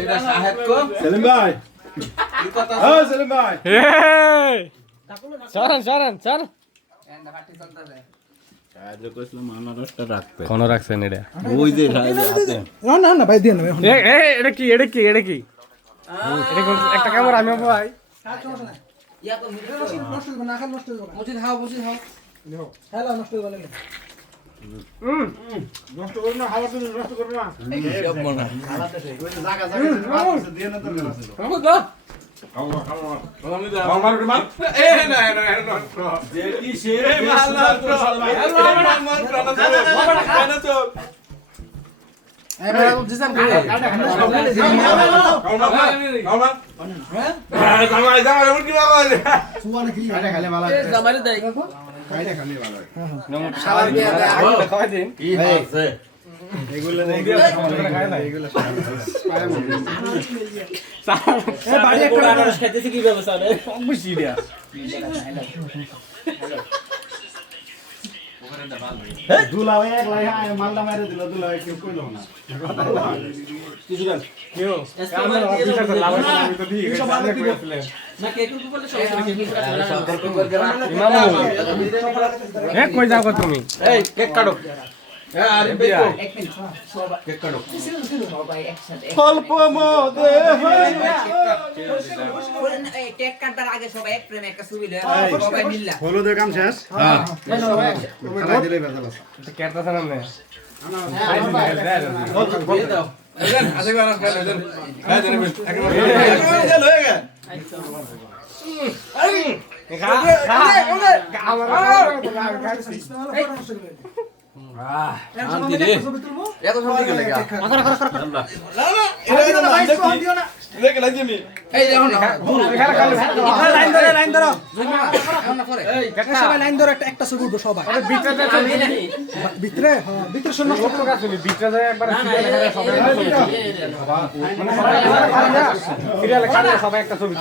এটা সাহেব কো সেলিম ভাই কি কথা হ্যাঁ সেলিম ভাই সরান সরান সর এন্ডা পার্টি চলতেছে কাজ কইছিলাম আনারসটা রাখতে কোন রাখছেন এটা ওই যে হাতে না ভাই দিয়ে নেবে এটা কি এটা কি এটা কি এটা একটা ক্যামেরা আমি ভাই ইয়া তো নষ্ট হবে না খাল নষ্ট হবে না মুছি দাও হ্যালো নষ্ট হবে না নষ্ট করো না হাওয়া দিন নষ্ট করো না সব মনে ওই যে জায়গা জায়গা দিয়ে না তো আমার মার এ না যে কি সে এই ভাই জিসান করে সুয়ানে কি খাইলে ভালো জামাইরে দেই খাইলে খালি ভালো শালা দিয়ে দে খাওয়াই দিন কি আছে এগুলো এগুলো এই বাড়ি একটা আনারস খাইতেছি কি ব্যবস্থা রে বেশি দিয়া দুলাও এক লাই মালদা মারে দিল দুলাও কেউ কইলো না কিছু দেন কেউ আমরা অফিসার লাভ আছে আমি তো ঠিক আছে না কেক কো বলে সম্পর্ক করে ইমামু এ কই যাও গো তুমি এই কেক কাটো আরে বেকো কেক কাটো সবাই একসাথে অল্প মদে কেক কাটার আগে সবাই এক প্রেমে একটা ছবি লয় সবাই মিললা হলুদের কাম শেষ হ্যাঁ খালাই দিলে বেজাল আছে এটা কেটটা না না দিয়ে দাও আজকে আনারস খাই দেন খাই দেন এত শান্তি কে লাগা এই দেখুন লাইন ধরো আমরা পরে সবাই লাইন ধরো একটা ছবি উঠবো সবাই ভিতরে হ্যাঁ ভিতরে শূন্য সবাই একটা ছবি